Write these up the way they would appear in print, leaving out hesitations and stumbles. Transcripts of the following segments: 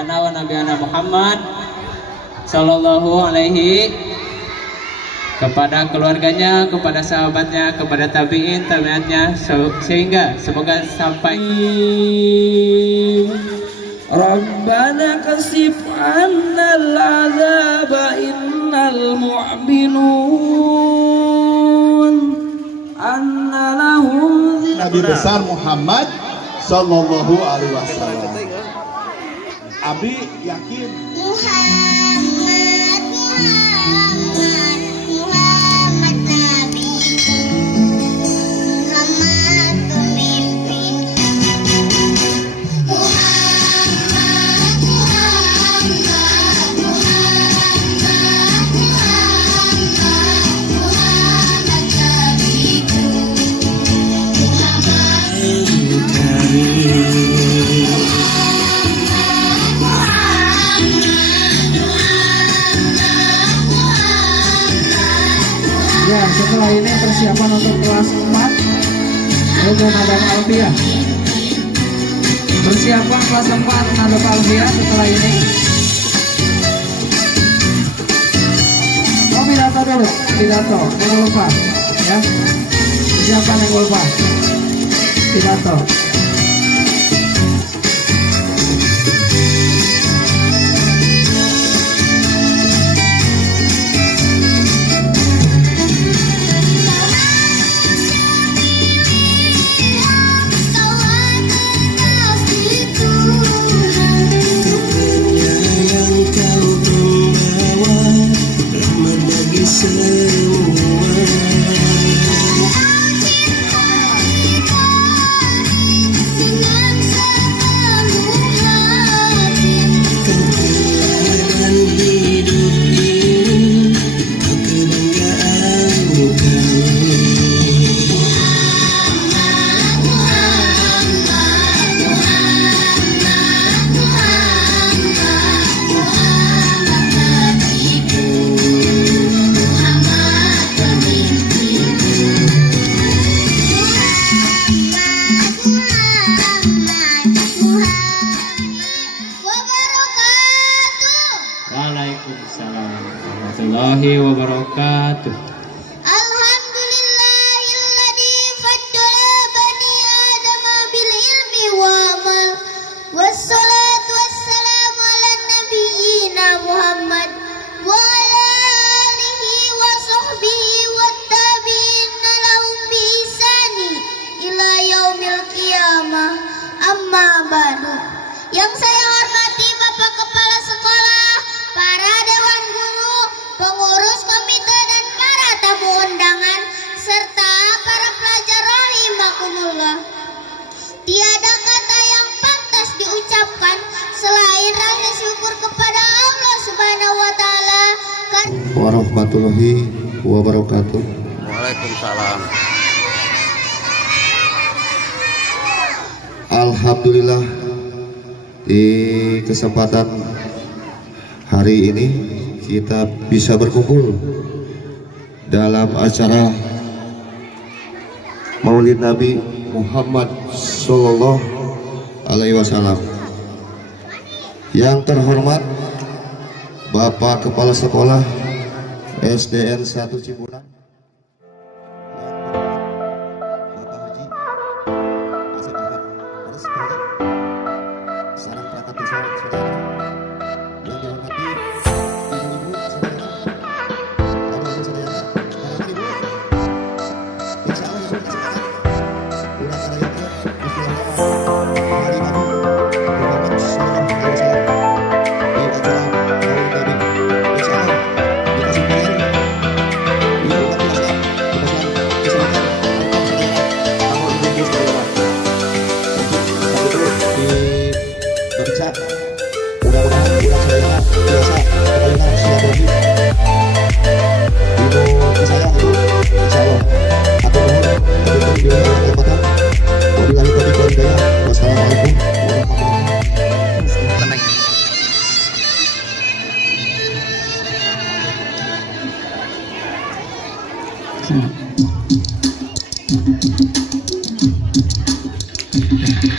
rasulana wa nabiyana Muhammad sallallahu alaihi, kepada keluarganya, kepada sahabatnya, kepada tabi'in, tabi'atnya, sehingga semoga sampai. Rabbana kasif annal azaba innal mu'minun anna lahum Nabi besar Muhammad sallallahu alaihi wasallam. Abi yakin Muhammad nabiku, Muhammad pemimpin, Muhammad nabiku, Ya, setelah ini persiapan untuk kelas 4 untuk Nadab Alfiah. Persiapan kelas 4 Nadab Alfiah setelah ini. Oh, pidato dulu, pidato, jangan lupa ya. Persiapan yang lupa, pidato. Waalaikumsalam warahmatullahi wabarakatuh. Alhamdulillahilladzi faddala bani adama bil ilmi wa amal. Wassalatu wassalamu ala nabiyyina Muhammad wa ala alihi wa sahbihi wat tabi'ina lahum bi ihsani ila yaumil qiyamah. Amma ba'du. Yang saya hormati Bapak Kepala Sekolah, para dewan guru, pengurus komite dan para tamu undangan, serta para pelajar rahimakumullah. Tiada kata yang pantas diucapkan selain rasa syukur kepada Allah Subhanahu wa taala. warahmatullahi wabarakatuh. Waalaikumsalam. Alhamdulillah, di kesempatan hari ini kita bisa berkumpul dalam acara Maulid Nabi Muhammad sallallahu alaihi wasallam. Yang terhormat Bapak Kepala Sekolah SDN 1 Cibulan,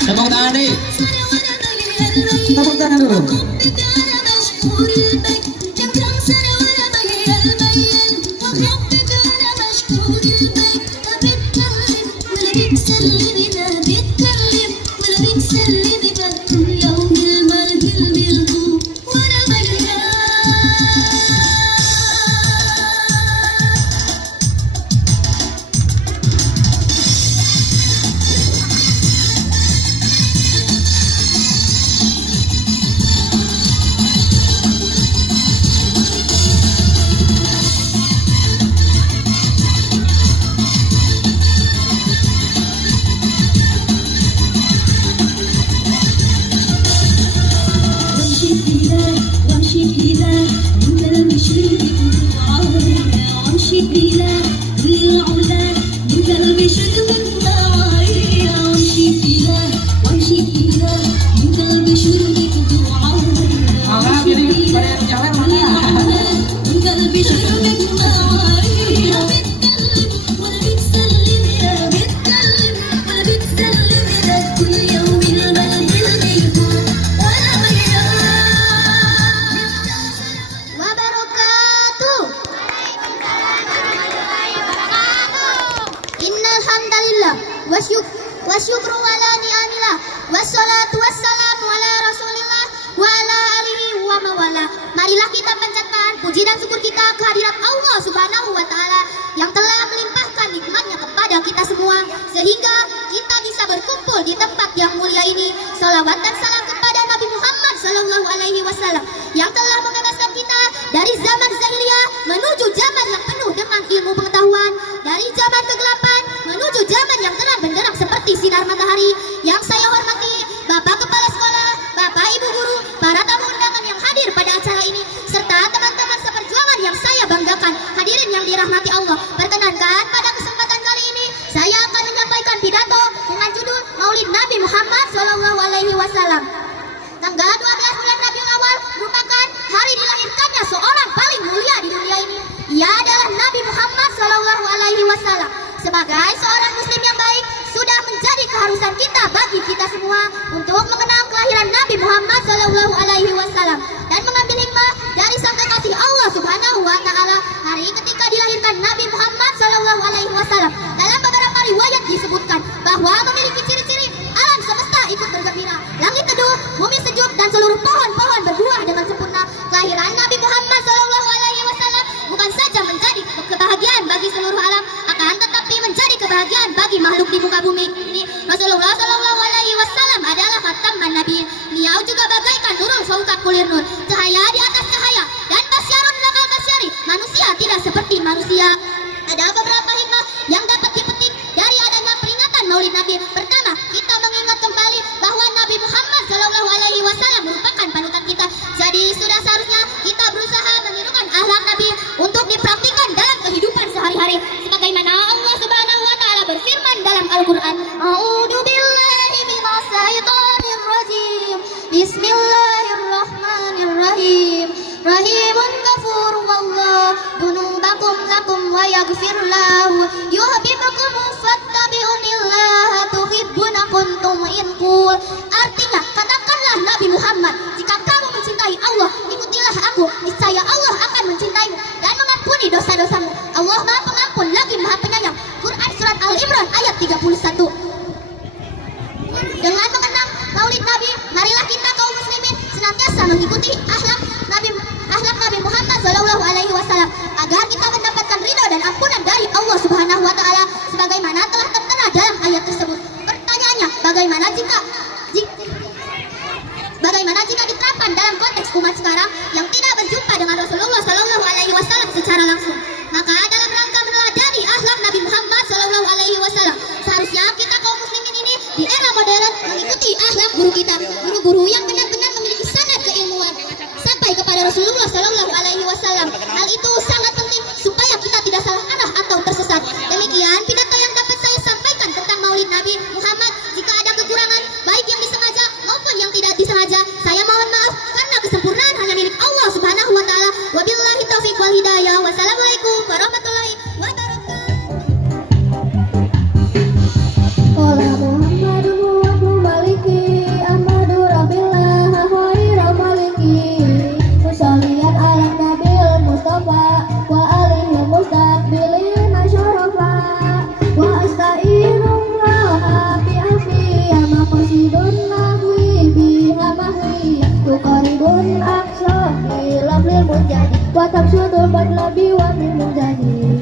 Tepuk tangan nih. Tepuk tangan dulu. Malah jadi pada jalan mana? Wabarakatuh. Innal hamdalillah wasyukru ala ni'amillah wassalatu wassalamu ala rasulillah wa ala alihi wa mawala. Marilah kita panjatkan puji dan syukur kita kehadirat Allah Subhanahu wa taala yang telah melimpahkan nikmatnya kepada kita semua sehingga kita bisa berkumpul di tempat yang mulia ini. Salawat dan salam kepada Nabi Muhammad sallallahu alaihi wasallam yang telah membebaskan kita dari zaman jahiliyah menuju zaman yang penuh dengan ilmu pengetahuan, dari zaman kegelapan menuju zaman yang terang benderang seperti sinar matahari. Yang saya hormati Bapak Kepala Sekolah, Bapak Ibu Guru, para tamu undangan yang hadir pada acara ini, serta teman-teman seperjuangan yang saya banggakan, hadirin yang dirahmati Allah. Perkenankan pada kesempatan kali ini saya akan menyampaikan pidato dengan judul Maulid Nabi Muhammad Sallallahu Alaihi Wasallam. Tanggal 12 bulan Rabiul Awal merupakan hari dilahirkannya seorang paling mulia di dunia ini. Ia adalah Nabi Muhammad Sallallahu Alaihi Wasallam. Sebagai seorang Muslim yang baik, sudah menjadi keharusan kita bagi kita semua untuk mengenang kelahiran Nabi Muhammad Sallallahu Alaihi Wasallam dan mengambil hikmah dari sang kekasih Allah Subhanahu Wa Taala hari ketika dilahirkan Nabi Muhammad Sallallahu Alaihi Wasallam. Dalam beberapa riwayat disebutkan bahwa memiliki ciri-ciri alam semesta ikut bergembira, langit teduh, bumi sejuk, dan seluruh pohon-pohon berbuah dengan sempurna. Kelahiran Nabi Muhammad Sallallahu Alaihi Wasallam bukan saja menjadi kebahagiaan bagi seluruh alam, akan tetapi menjadi kebahagiaan bagi makhluk di muka bumi ini. Rasulullah Sallallahu Alaihi Wasallam adalah khataman Nabi. Beliau juga bagaikan nurul fauqa kulir nur, cahaya di atas cahaya, dan basyarun lakal basyari, manusia tidak seperti manusia. Ada beberapa hikmah yang dapat dipetik dari adanya peringatan Maulid Nabi. Pertama, kita mengingat kembali bahwa Nabi Muhammad Sallallahu Alaihi Wasallam merupakan panutan kita. Jadi sudah seharusnya kita berusaha menirukan akhlak Nabi untuk dipraktikkan dalam kehidupan sehari-hari. Sebagaimana Allah Subhanahu Wa Taala berfirman dalam Al-Quran, A'udzu billahi minas syaitonir rajim. Bismillahirrahmanirrahim. Rahimun ghafur wallah dunubakum lakum wa yaghfir lahu yuhibbukum fattabi'unillaha tuhibbunakum tu'inqul. Artinya, katakanlah Nabi Muhammad, jika kamu mencintai Allah, ikutilah aku, niscaya Allah akan mencintaimu dan mengampuni dosa-dosamu. Allah Maha Pengampun lagi Maha Penyayang. Quran surat Al-Imran ayat 31. Dengan mengenang Maulid Nabi, marilah kita kaum muslimin senantiasa mengikuti akhlak Nabi Muhammad Sallallahu Alaihi Wasallam agar kita mendapatkan ridha dan ampunan dari Allah Subhanahu Wa Taala sebagaimana telah tertera dalam ayat tersebut. Pertanyaannya, bagaimana jika diterapkan dalam konteks umat sekarang yang tidak berjumpa dengan Rasulullah Sallallahu Alaihi Wasallam secara langsung? Maka dalam rangka meneladani akhlak Nabi Muhammad Sallallahu Alaihi Wasallam, seharusnya kita kaum muslimin ini di era modern mengikuti akhlak guru kita, guru-guru yang benar-benar memiliki sanad keilmuan sampai kepada Rasulullah Sallallahu Alaihi Wasallam. Hal itu sangat penting supaya kita tidak salah arah atau tersesat. Demikian pidato yang dapat saya sampaikan tentang Maulid Nabi Muhammad. Jika ada kekurangan baik yang disengaja maupun yang tidak disengaja, saya mohon maaf karena kesempurnaan hanya milik Allah Subhanahu Wa Taala. Wabillahi taufiq wal hidayah. Wassalamualaikum warahmatullahi wabarakatuh. Qala Muhammadun wa maliki Ahmadu Rabbillah wa tabsudul matlabi wa min munjadi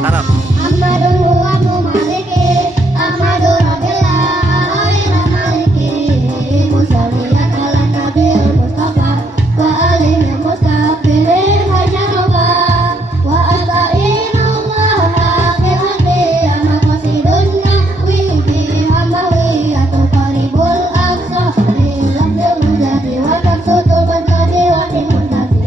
Ahmadun huwa maliki Ahmadu Rabbillah Alina maliki Musalliyan ala nabiul Mustafa Wa alihi mustaqbilin wa jaroba Wa asta'inullah haqil haqi Ama qasidun nahwi bi hamawi Atau qaribul aqsa Di lafzil munjadi Wa tabsudul matlabi wa min munjadi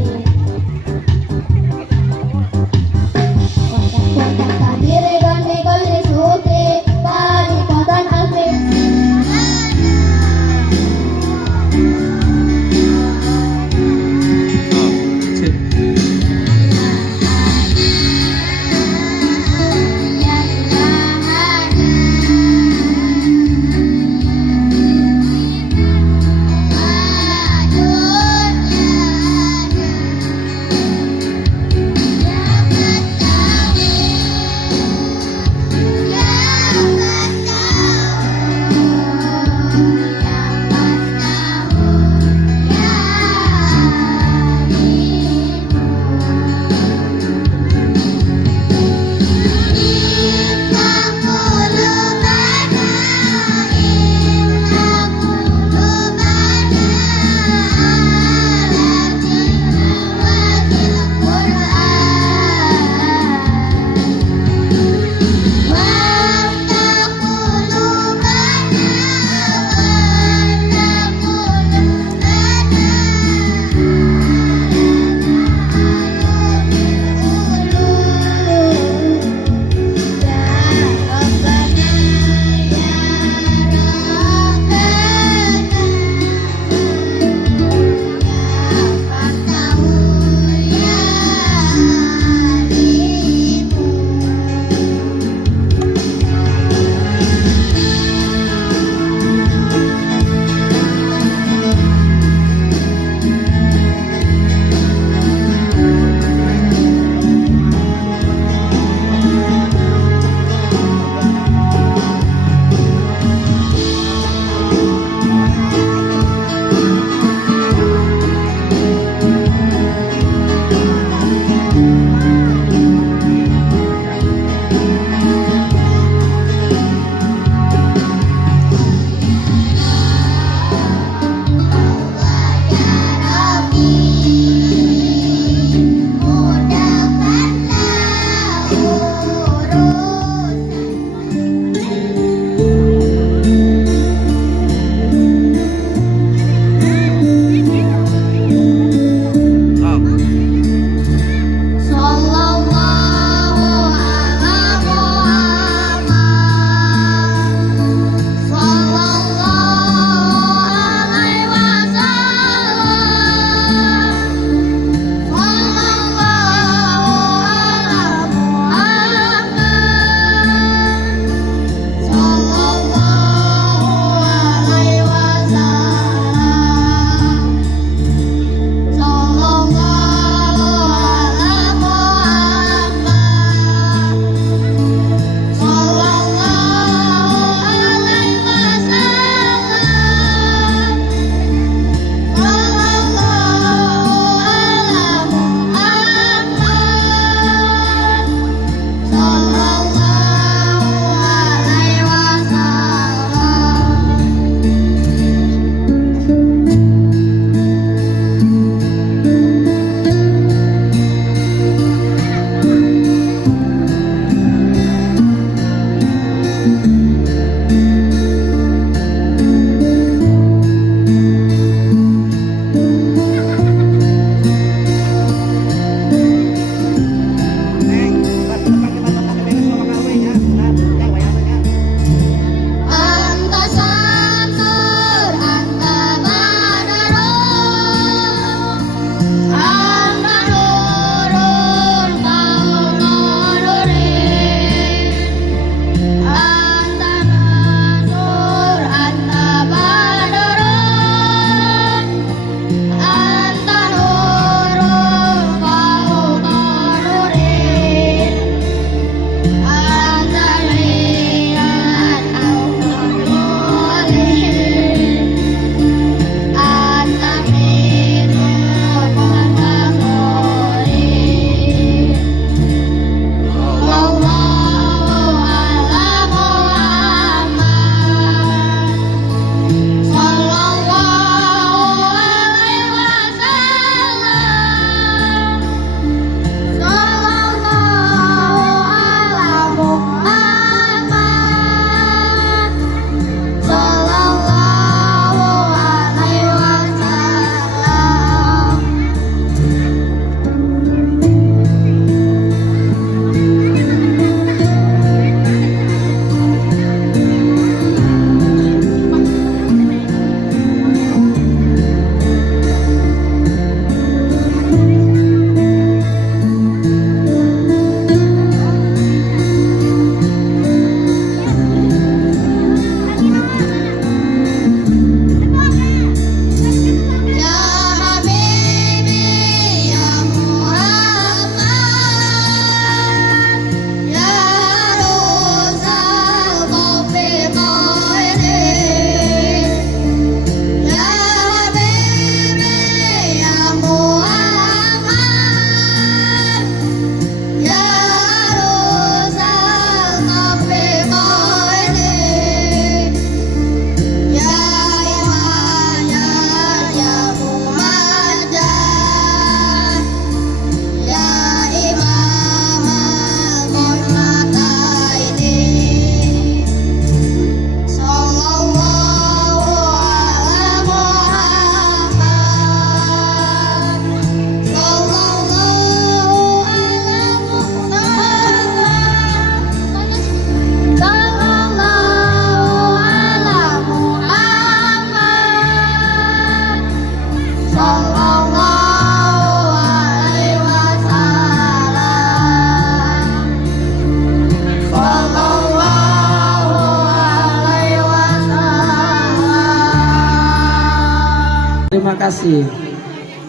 Terima kasih.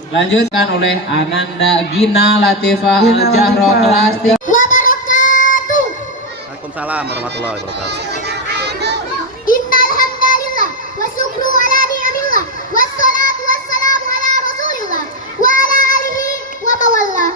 Lanjutkan oleh Ananda Gina Latifah Gina Al-Jahro Latifah. kelas 3. Wabarakatuh. Waalaikumsalam warahmatullahi wabarakatuh. Innal hamdalillah wa syukru ala ni'amillah wassalatu wassalamu ala rasulillah wa ala alihi wa mawallah.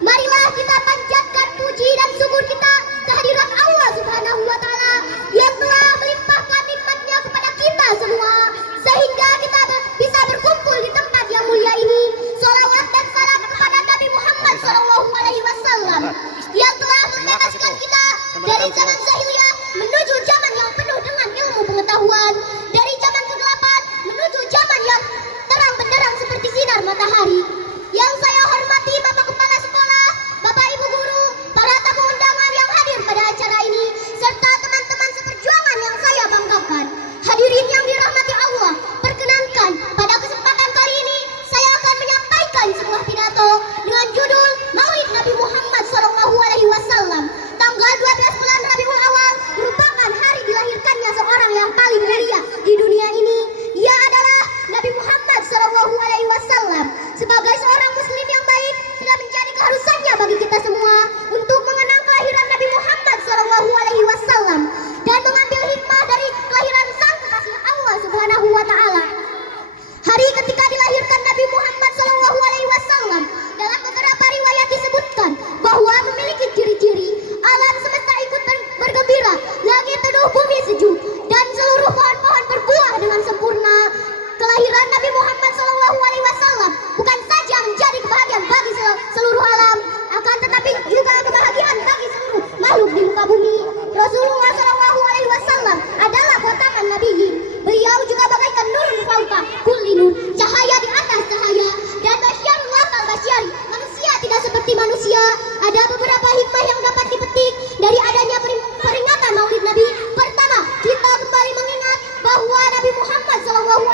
Marilah kita panjatkan puji dan syukur kita kehadirat Allah Subhanahu wa taala yang telah melimpahkan nikmat-Nya kepada kita semua sehingga kita bisa berkumpul di tempat yang mulia ini. Shalawat dan salam kepada Nabi Muhammad SAW yang telah membebaskan kita dari zaman jahiliyah menuju zaman yang penuh dengan ilmu pengetahuan, dari zaman kegelapan menuju zaman yang terang benderang seperti sinar matahari. Yang saya hormati Bapak Kepala Sekolah, Bapak Ibu Guru, para tamu undangan yang hadir pada acara ini, serta teman-teman seperjuangan yang saya banggakan. Hadirin yang dirahmati Allah, perkenankan pada kesempatan kali ini saya akan menyampaikan sebuah pidato dengan judul Maulid Nabi Muhammad SAW. Tanggal 12 bulan Rabiul Awal merupakan hari dilahirkannya seorang yang paling mulia di dunia ini. Ia adalah Nabi Muhammad SAW. Sebagai seorang muslim yang baik, sudah menjadi keharusannya bagi kita semua untuk mengenang kelahiran Nabi Muhammad SAW dan mengambil hikmah dari kelahiran sang kekasih Allah Subhanahu wa taala. Hari ketika dilahirkan Nabi Muhammad SAW, dalam beberapa riwayat disebutkan bahwa memiliki ciri-ciri alam semesta ikut bergembira, langit teduh, bumi sejuk, dan seluruh pohon-pohon berbuah dengan sempurna. Kelahiran Nabi Muhammad SAW bukan saja menjadi kebahagiaan bagi seluruh alam, akan tetapi juga kebahagiaan bagi seluruh makhluk di muka bumi. Rasulullah SAW adalah khataman nabiyyin. Beliau juga bagaikan nurun fauqa kulli nur, cahaya di atas cahaya, dan basyarul lamal basyari, manusia tidak seperti manusia. Ada beberapa hikmah yang dapat dipetik dari adanya peringatan Maulid Nabi. Pertama, kita kembali mengingat bahwa Nabi Muhammad SAW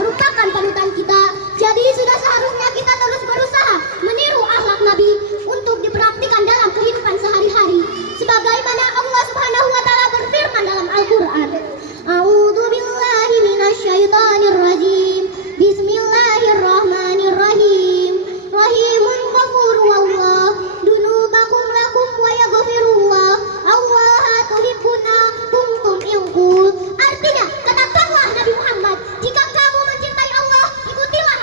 merupakan panutan kita. Jadi sudah seharusnya kita terus berusaha meniru akhlak Nabi untuk dipraktikkan dalam kehidupan sehari-hari. Sebagaimana Allah Subhanahu wa taala berfirman dalam Al-Qur'an, A'udzu billahi minasyaitonir rajim. Bismillahirrahmanirrahim. Rahimun ghafurur wallah, dunubakum lakum wa yaghfirullah. Allah tuhibbuna kuntum ingkul. Artinya, katakanlah Nabi Muhammad, jika kamu mencintai Allah, ikutilah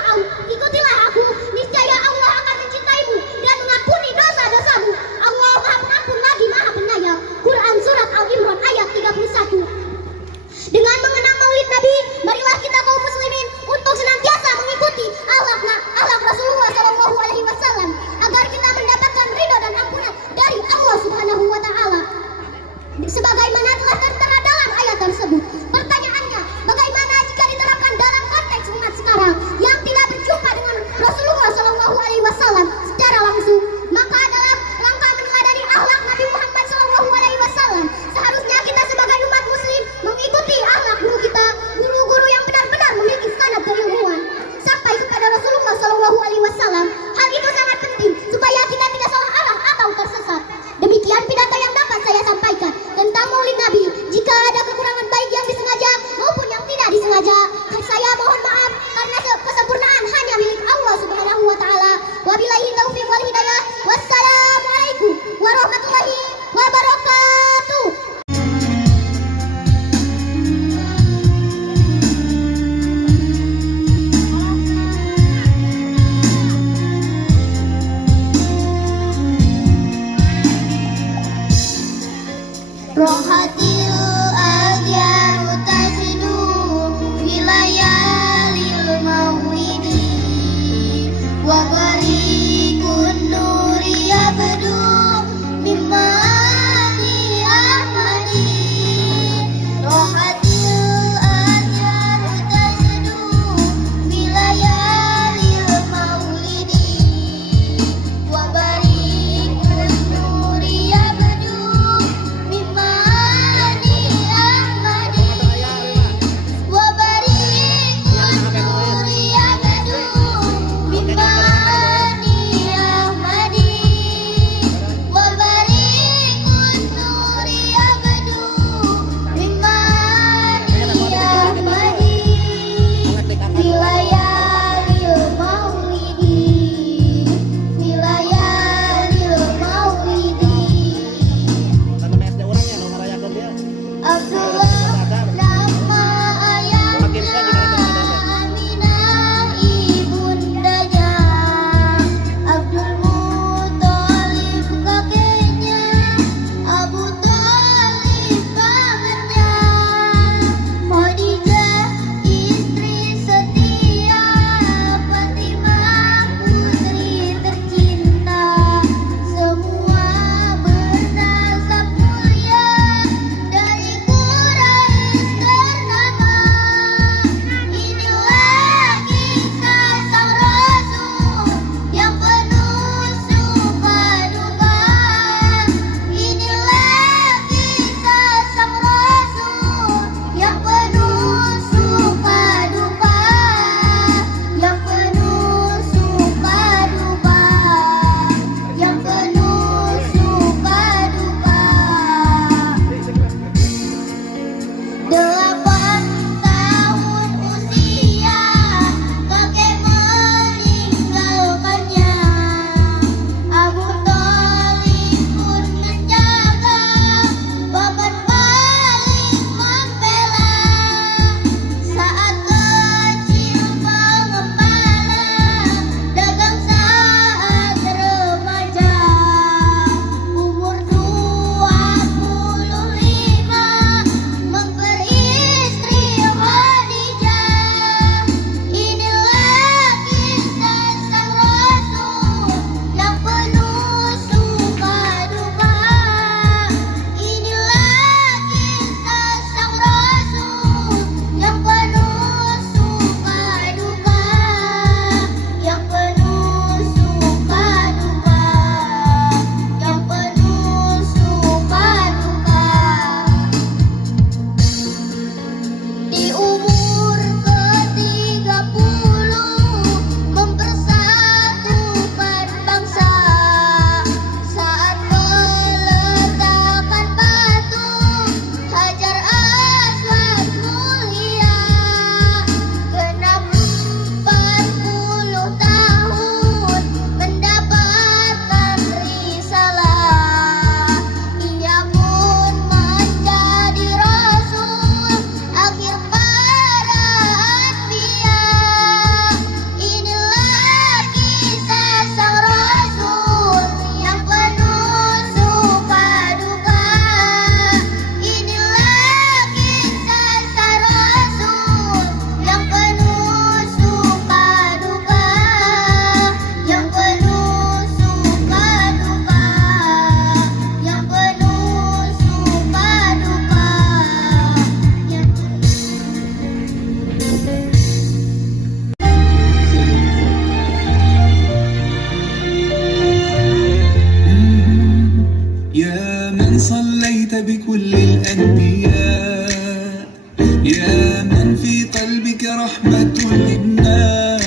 aku. Niscaya Allah akan mencintaimu dan mengampuni dosa-dosamu. Allah Maha Pengampun lagi Maha Penyayang. Quran surat Al-Imran ayat 31. Dengan mengenang Maulid Nabi, marilah kita kaum muslimin untuk senantiasa mengikuti akhlak Rasulullah SAW agar kita mendapatkan ridho dan ampunan dari Allah Subhanahu wa taala. Sebagaimana telah tertera dalam ayat tersebut. Pertanyaannya, bagaimana jika diterapkan dalam konteks umat sekarang yang tidak berjumpa dengan Rasulullah SAW secara langsung? Maka dalam rangka meneladani akhlak Nabi Muhammad SAW, seharusnya kita sebagai umat muslim mengikuti akhlak guru kita, guru-guru yang benar-benar يا من في قلبك رحمة للناس،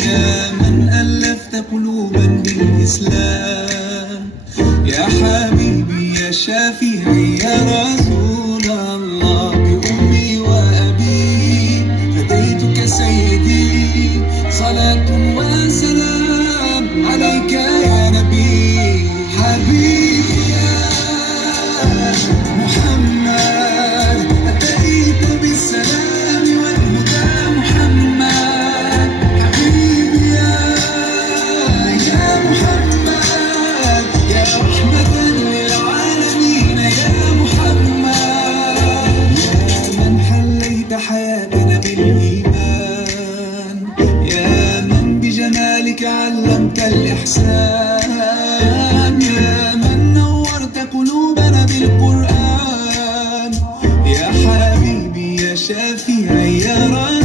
يا من ألفت قلوبا بالإسلام، يا حبيبي يا شافعي يا رسول الله، بأمي وأبي فديتك سيدي، صلاة وسلام عليك يا نبي. حبيبي يا محمد أتيت بالسلام والهدى محمد، حبيبي يا محمد يا رحمة للعالمين يا محمد، يا من حليت حياتنا بالإيمان، يا من بجمالك علمت الإحسان، يا من نورت قلوبنا بالقرآن، يا حبيبي يا شافعي يا رب